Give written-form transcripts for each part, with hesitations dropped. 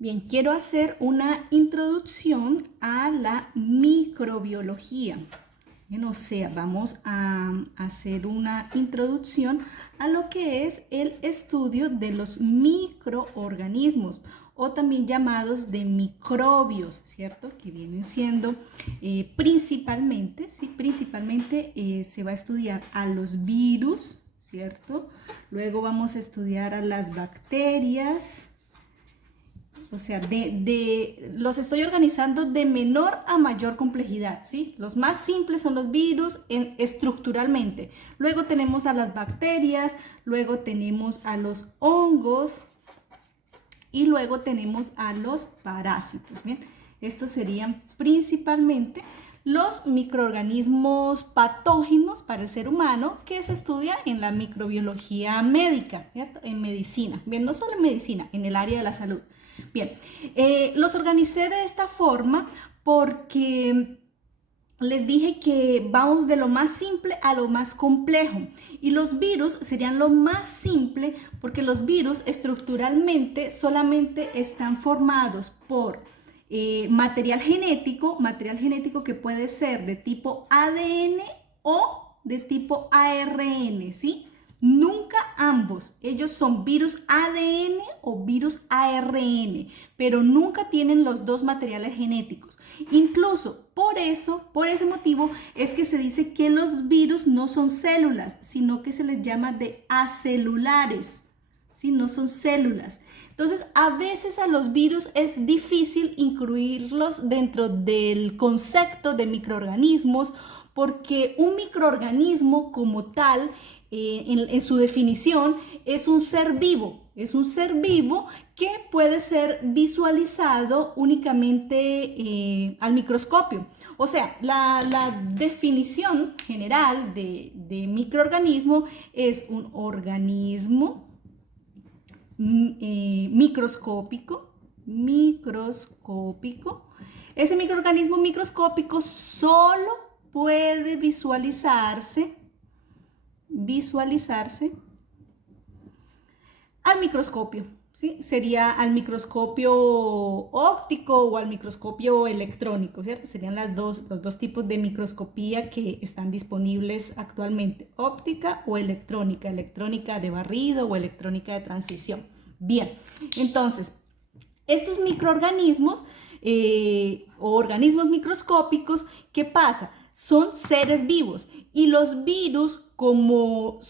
Bien, quiero hacer una introducción a la microbiología. Bien, o sea, vamos a hacer una introducción a lo que es el estudio de los microorganismos o también llamados de microbios, ¿cierto? Que vienen siendo principalmente, sí, principalmente se va a estudiar a los virus, ¿cierto? Luego vamos a estudiar a las bacterias. O sea, los estoy organizando de menor a mayor complejidad, ¿sí? Los más simples son los virus estructuralmente. Luego tenemos a las bacterias, luego tenemos a los hongos y luego tenemos a los parásitos, ¿bien? Estos serían principalmente los microorganismos patógenos para el ser humano que se estudia en la microbiología médica, ¿cierto? En medicina, bien, no solo en medicina, en el área de la salud. Bien, los organicé de esta forma porque les dije que vamos de lo más simple a lo más complejo y los virus serían lo más simple porque los virus estructuralmente solamente están formados por material genético que puede ser de tipo ADN o de tipo ARN, ¿sí? Nunca ambos. Ellos son virus ADN o virus ARN, pero nunca tienen los dos materiales genéticos. Incluso por ese motivo es que se dice que los virus no son células, sino que se les llama de acelulares. ¿Sí? No son células. Entonces, a veces a los virus es difícil incluirlos dentro del concepto de microorganismos porque un microorganismo como tal, en su definición, es un ser vivo. Es un ser vivo que puede ser visualizado únicamente al microscopio. O sea, la definición general de microorganismo es un organismo microscópico. Ese microorganismo microscópico solo puede visualizarse al microscopio, ¿sí? Sería al microscopio óptico o al microscopio electrónico, ¿cierto? Serían los dos tipos de microscopía que están disponibles actualmente, óptica o electrónica, electrónica de barrido o electrónica de transición. Bien, entonces, estos microorganismos o organismos microscópicos, ¿qué pasa? Son seres vivos y los virus como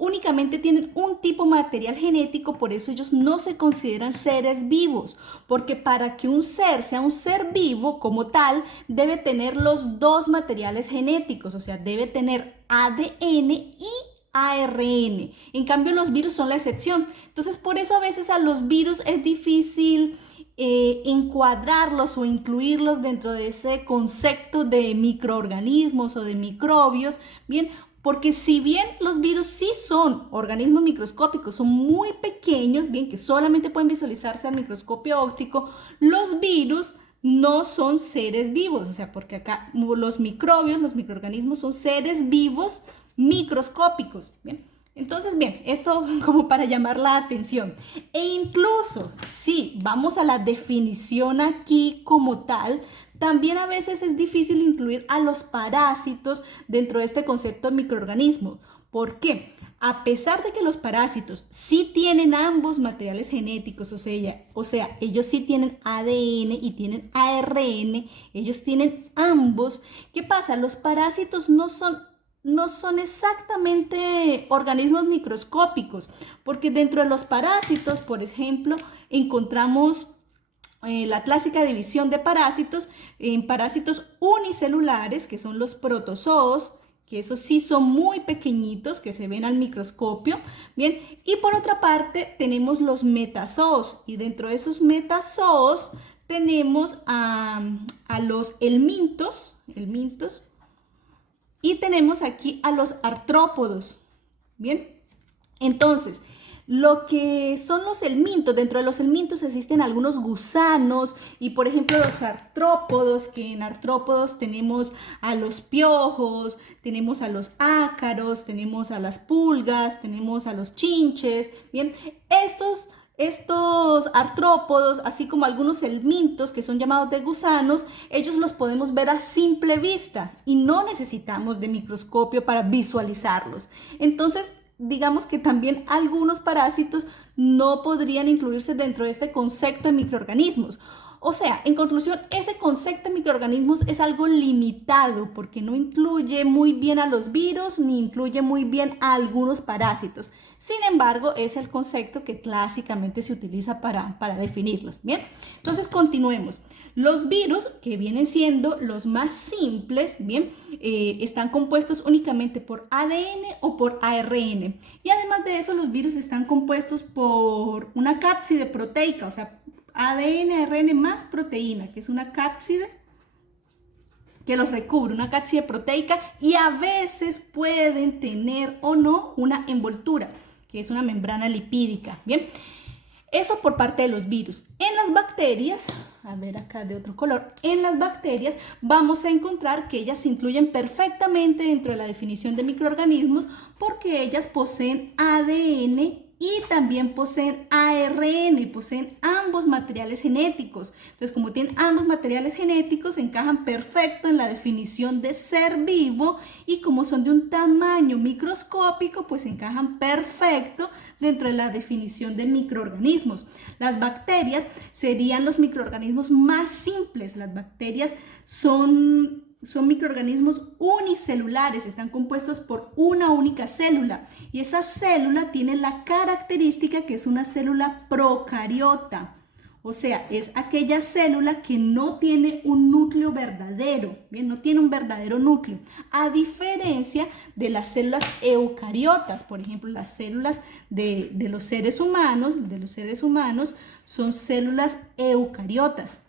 únicamente tienen un tipo material genético, por eso ellos no se consideran seres vivos, porque para que un ser sea un ser vivo como tal, debe tener los dos materiales genéticos, o sea, debe tener ADN y ARN. En cambio, los virus son la excepción. Entonces, por eso a veces a los virus es difícil encuadrarlos o incluirlos dentro de ese concepto de microorganismos o de microbios, bien, porque si bien los virus sí son organismos microscópicos, son muy pequeños, bien, que solamente pueden visualizarse al microscopio óptico, los virus no son seres vivos, o sea, porque acá los microbios, los microorganismos son seres vivos microscópicos, bien. Entonces, bien, esto como para llamar la atención. E incluso si vamos a la definición aquí como tal, también a veces es difícil incluir a los parásitos dentro de este concepto de microorganismo. ¿Por qué? A pesar de que los parásitos sí tienen ambos materiales genéticos, o sea, ellos sí tienen ADN y tienen ARN, ellos tienen ambos. ¿Qué pasa? Los parásitos no son exactamente organismos microscópicos, porque dentro de los parásitos, por ejemplo, encontramos la clásica división de parásitos en parásitos unicelulares, que son los protozoos, que esos sí son muy pequeñitos, que se ven al microscopio, bien, y por otra parte tenemos los metazoos, y dentro de esos metazoos tenemos a los helmintos, y tenemos aquí a los artrópodos, ¿bien? Entonces, lo que son los helmintos, dentro de los helmintos existen algunos gusanos y por ejemplo los artrópodos, que en artrópodos tenemos a los piojos, tenemos a los ácaros, tenemos a las pulgas, tenemos a los chinches, ¿bien? Estos Estos artrópodos, así como algunos helmintos que son llamados de gusanos, ellos los podemos ver a simple vista y no necesitamos de microscopio para visualizarlos. Entonces, digamos que también algunos parásitos no podrían incluirse dentro de este concepto de microorganismos. O sea, en conclusión, ese concepto de microorganismos es algo limitado porque no incluye muy bien a los virus ni incluye muy bien a algunos parásitos. Sin embargo, es el concepto que clásicamente se utiliza para definirlos. Bien, entonces continuemos. Los virus, que vienen siendo los más simples, bien, están compuestos únicamente por ADN o por ARN. Y además de eso, los virus están compuestos por una cápside proteica, o sea, ADN, ARN más proteína, que es una cápside que los recubre, una cápside proteica, y a veces pueden tener o no una envoltura, que es una membrana lipídica. Bien, eso por parte de los virus. En las bacterias, a ver acá de otro color, en las bacterias vamos a encontrar que ellas se incluyen perfectamente dentro de la definición de microorganismos porque ellas poseen ADN y también poseen ARN, poseen ambos materiales genéticos. Entonces, como tienen ambos materiales genéticos, encajan perfecto en la definición de ser vivo, y como son de un tamaño microscópico, pues encajan perfecto dentro de la definición de microorganismos. Las bacterias serían los microorganismos más simples. Las bacterias son microorganismos unicelulares, están compuestos por una única célula, y esa célula tiene la característica que es una célula procariota. O sea, es aquella célula que no tiene un núcleo verdadero, bien, no tiene un verdadero núcleo, a diferencia de las células eucariotas. Por ejemplo, las células de los seres humanos, son células eucariotas.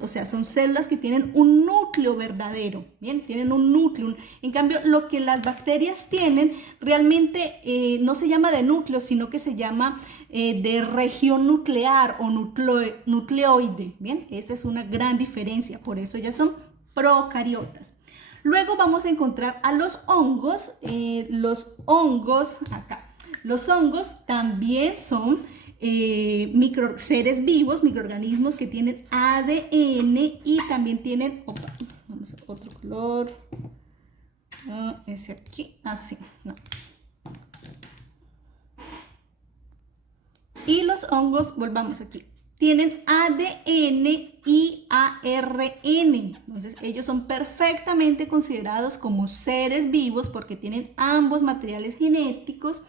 O sea, son células que tienen un núcleo verdadero, bien, tienen un núcleo. En cambio, lo que las bacterias tienen realmente no se llama de núcleo, sino que se llama de región nuclear o nucleoide, bien, esta es una gran diferencia, por eso ya son procariotas. Luego vamos a encontrar a los hongos. Los hongos también son seres vivos, microorganismos que tienen ADN y también tienen, vamos a otro color, ese aquí, así, no. Y los hongos, volvamos aquí, tienen ADN y ARN, entonces ellos son perfectamente considerados como seres vivos porque tienen ambos materiales genéticos.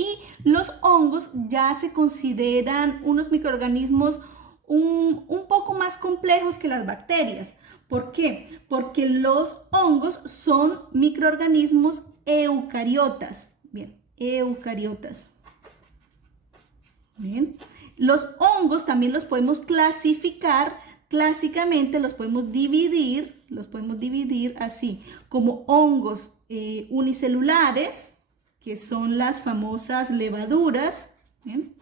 Y los hongos ya se consideran unos microorganismos un poco más complejos que las bacterias. ¿Por qué? Porque los hongos son microorganismos eucariotas. Bien, eucariotas. Bien. Los hongos también los podemos clasificar, clásicamente los podemos dividir así, como hongos unicelulares, que son las famosas levaduras, ¿bien?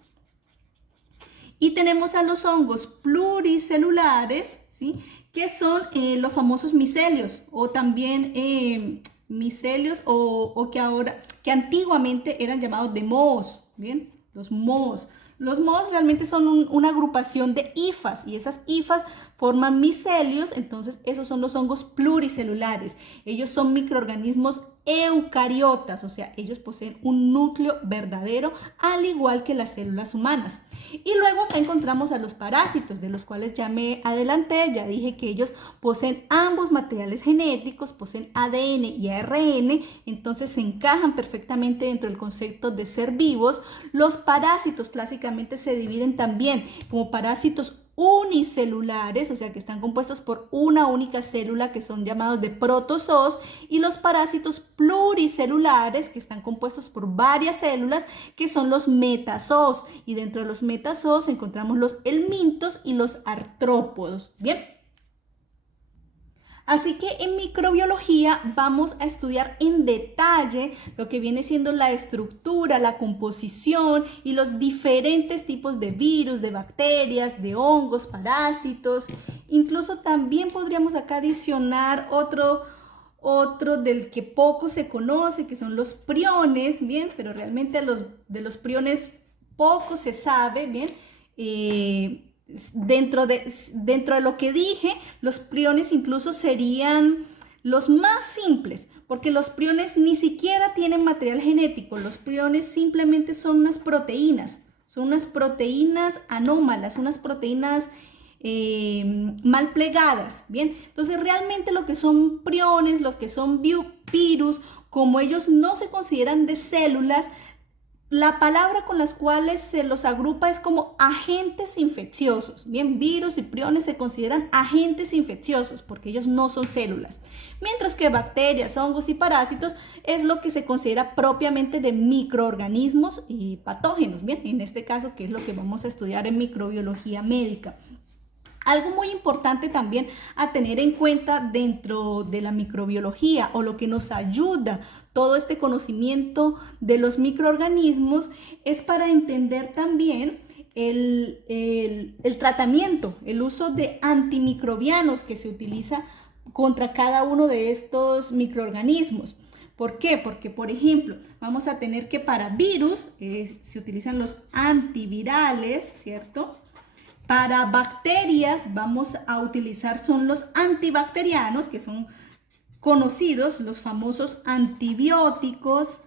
Y tenemos a los hongos pluricelulares, ¿sí? Que son los famosos micelios, o también micelios, o que antiguamente eran llamados de mohos, ¿bien? Los mohos. Los mohos realmente son una agrupación de hifas, y esas hifas forman micelios. Entonces esos son los hongos pluricelulares. Ellos son microorganismos eucariotas, o sea, ellos poseen un núcleo verdadero, al igual que las células humanas. Y luego acá encontramos a los parásitos, de los cuales ya me adelanté, ya dije que ellos poseen ambos materiales genéticos, poseen ADN y ARN, entonces se encajan perfectamente dentro del concepto de ser vivos. Los parásitos clásicamente se dividen también como parásitos unicelulares, o sea que están compuestos por una única célula, que son llamados de protozoos, y los parásitos pluricelulares, que están compuestos por varias células, que son los metazoos, y dentro de los metazoos encontramos los helmintos y los artrópodos. Bien. Así que en microbiología vamos a estudiar en detalle lo que viene siendo la estructura, la composición y los diferentes tipos de virus, de bacterias, de hongos, parásitos. Incluso también podríamos acá adicionar otro del que poco se conoce, que son los priones, bien, pero realmente de los priones poco se sabe, bien, dentro de lo que dije, los priones incluso serían los más simples, porque los priones ni siquiera tienen material genético, los priones simplemente son unas proteínas anómalas, unas proteínas mal plegadas, ¿bien? Entonces realmente lo que son priones, los que son virus, como ellos no se consideran de células, la palabra con las cuales se los agrupa es como agentes infecciosos. Bien, virus y priones se consideran agentes infecciosos porque ellos no son células. Mientras que bacterias, hongos y parásitos es lo que se considera propiamente de microorganismos y patógenos. Bien, en este caso, que es lo que vamos a estudiar en microbiología médica. Algo muy importante también a tener en cuenta dentro de la microbiología, o lo que nos ayuda todo este conocimiento de los microorganismos, es para entender también el tratamiento, el uso de antimicrobianos que se utiliza contra cada uno de estos microorganismos. ¿Por qué? Porque, por ejemplo, vamos a tener que para virus se utilizan los antivirales, ¿cierto? Para bacterias vamos a utilizar son los antibacterianos, que son conocidos, los famosos antibióticos,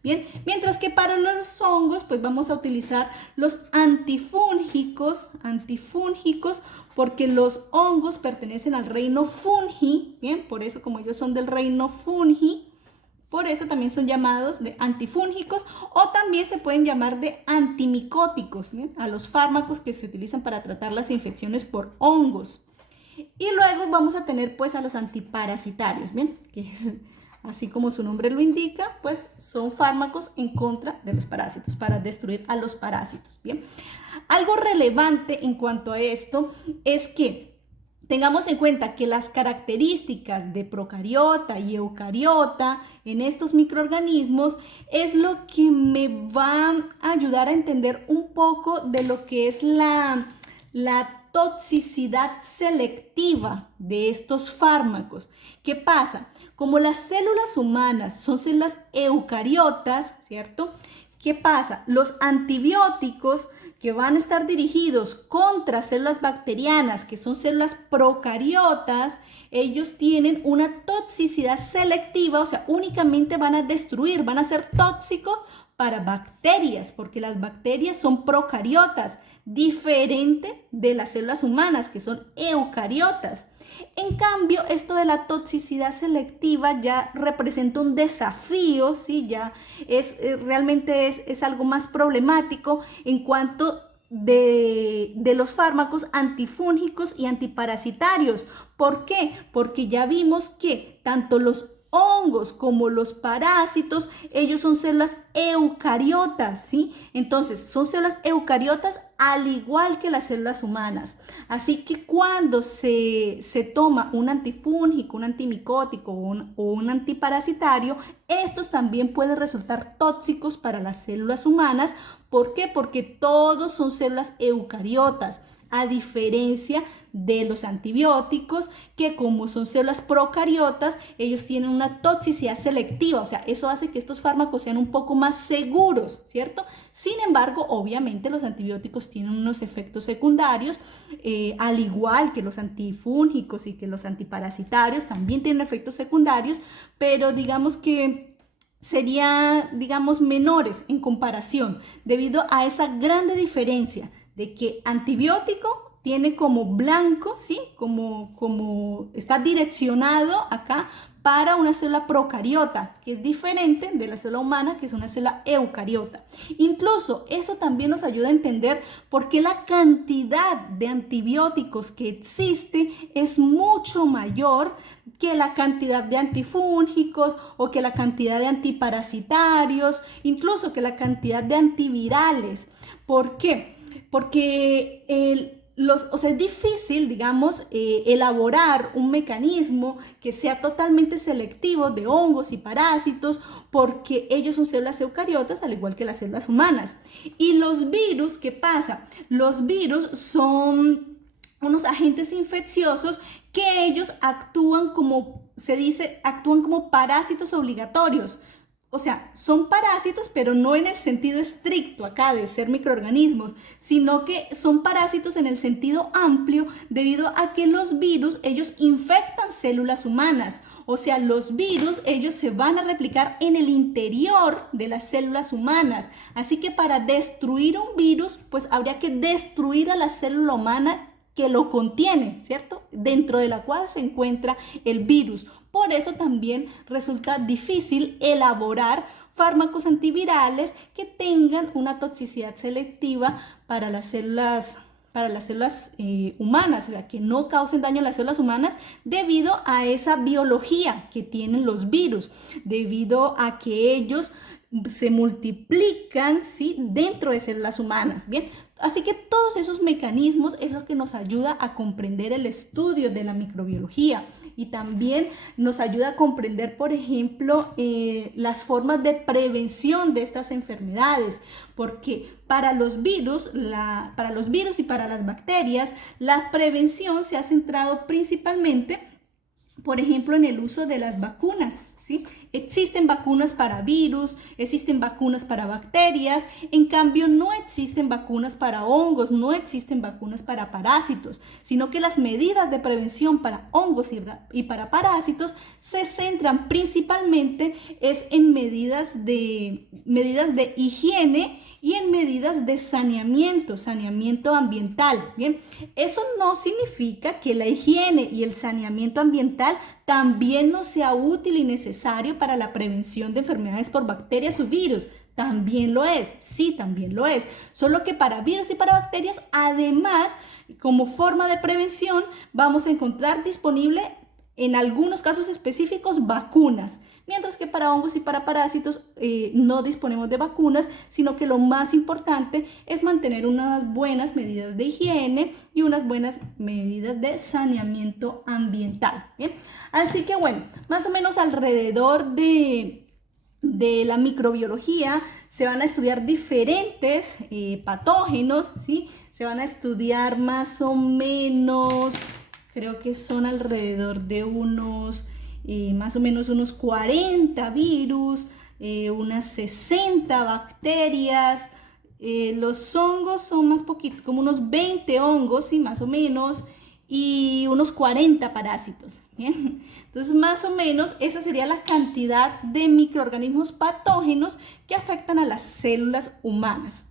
bien, mientras que para los hongos pues vamos a utilizar los antifúngicos, porque los hongos pertenecen al reino fungi, bien, por eso como ellos son del reino fungi, por eso también son llamados de antifúngicos, o también se pueden llamar de antimicóticos, ¿sí?, a los fármacos que se utilizan para tratar las infecciones por hongos. Y luego vamos a tener pues a los antiparasitarios, ¿bien? Que es, así como su nombre lo indica, pues son fármacos en contra de los parásitos, para destruir a los parásitos, ¿bien? Algo relevante en cuanto a esto es que tengamos en cuenta que las características de procariota y eucariota en estos microorganismos es lo que me va a ayudar a entender un poco de lo que es la toxicidad selectiva de estos fármacos. ¿Qué pasa? Como las células humanas son células eucariotas, ¿cierto? ¿Qué pasa? Los antibióticos que van a estar dirigidos contra células bacterianas, que son células procariotas, ellos tienen una toxicidad selectiva, o sea, únicamente van a destruir, van a ser tóxicos para bacterias, porque las bacterias son procariotas, diferente de las células humanas, que son eucariotas. En cambio, esto de la toxicidad selectiva ya representa un desafío, ¿sí? Ya realmente es algo más problemático en cuanto de los fármacos antifúngicos y antiparasitarios. ¿Por qué? Porque ya vimos que tanto los hongos como los parásitos, ellos son células eucariotas, ¿sí? Entonces, son células eucariotas al igual que las células humanas. Así que cuando se toma un antifúngico, un antimicótico o un antiparasitario, estos también pueden resultar tóxicos para las células humanas. ¿Por qué? Porque todos son células eucariotas, a diferencia de los antibióticos, que como son células procariotas, ellos tienen una toxicidad selectiva, o sea, eso hace que estos fármacos sean un poco más seguros, ¿cierto? Sin embargo, obviamente los antibióticos tienen unos efectos secundarios, al igual que los antifúngicos y que los antiparasitarios también tienen efectos secundarios, pero digamos que serían, digamos, menores en comparación, debido a esa grande diferencia de que antibiótico tiene como blanco, ¿sí? Como está direccionado acá para una célula procariota, que es diferente de la célula humana, que es una célula eucariota. Incluso eso también nos ayuda a entender por qué la cantidad de antibióticos que existe es mucho mayor que la cantidad de antifúngicos o que la cantidad de antiparasitarios, incluso que la cantidad de antivirales. ¿Por qué? Porque es difícil, digamos, elaborar un mecanismo que sea totalmente selectivo de hongos y parásitos, porque ellos son células eucariotas al igual que las células humanas. Y los virus, ¿qué pasa? Los virus son unos agentes infecciosos que ellos actúan como, se dice, actúan como parásitos obligatorios. o sea, son parásitos, pero no en el sentido estricto acá de ser microorganismos, sino que son parásitos en el sentido amplio debido a que los virus, ellos infectan células humanas. O sea, los virus, ellos se van a replicar en el interior de las células humanas. Así que para destruir un virus, pues habría que destruir a la célula humana que lo contiene, ¿cierto? Dentro de la cual se encuentra el virus. Por eso también resulta difícil elaborar fármacos antivirales que tengan una toxicidad selectiva para las células humanas, o sea, que no causen daño a las células humanas debido a esa biología que tienen los virus, debido a que ellos se multiplican, ¿sí?, dentro de células humanas, ¿bien? Así que todos esos mecanismos es lo que nos ayuda a comprender el estudio de la microbiología y también nos ayuda a comprender, por ejemplo, las formas de prevención de estas enfermedades, porque para los virus y para las bacterias, la prevención se ha centrado principalmente, por ejemplo, en el uso de las vacunas, ¿sí? Existen vacunas para virus, existen vacunas para bacterias, en cambio no existen vacunas para hongos, no existen vacunas para parásitos, sino que las medidas de prevención para hongos y para parásitos se centran principalmente en medidas de higiene y en medidas de saneamiento ambiental, ¿bien? Eso no significa que la higiene y el saneamiento ambiental también no sea útil y necesario para la prevención de enfermedades por bacterias o virus. También lo es, sí, también lo es. Solo que para virus y para bacterias, además, como forma de prevención, vamos a encontrar disponible en algunos casos específicos vacunas, mientras que para hongos y para parásitos no disponemos de vacunas, sino que lo más importante es mantener unas buenas medidas de higiene y unas buenas medidas de saneamiento ambiental, ¿bien? Así que bueno, más o menos alrededor de la microbiología se van a estudiar diferentes patógenos, ¿sí? Se van a estudiar más o menos, creo que son alrededor de más o menos unos 40 virus, unas 60 bacterias. Los hongos son más poquito, como unos 20 hongos, ¿sí? Más o menos, y unos 40 parásitos, ¿bien? Entonces, más o menos, esa sería la cantidad de microorganismos patógenos que afectan a las células humanas.